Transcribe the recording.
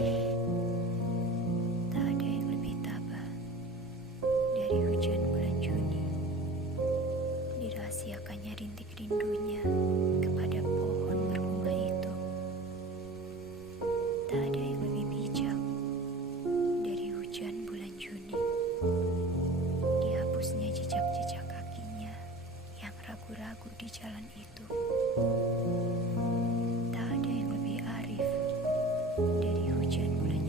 Tak ada yang lebih tabah dari hujan bulan Juni. Dirahasiakannya rintik rindunya kepada pohon berbunga itu. Tak ada yang lebih bijak dari hujan bulan Juni. Dihapusnya jejak-jejak kakinya yang ragu-ragu di jalan itu. Tak ada yang lebih arif dari hujan bulan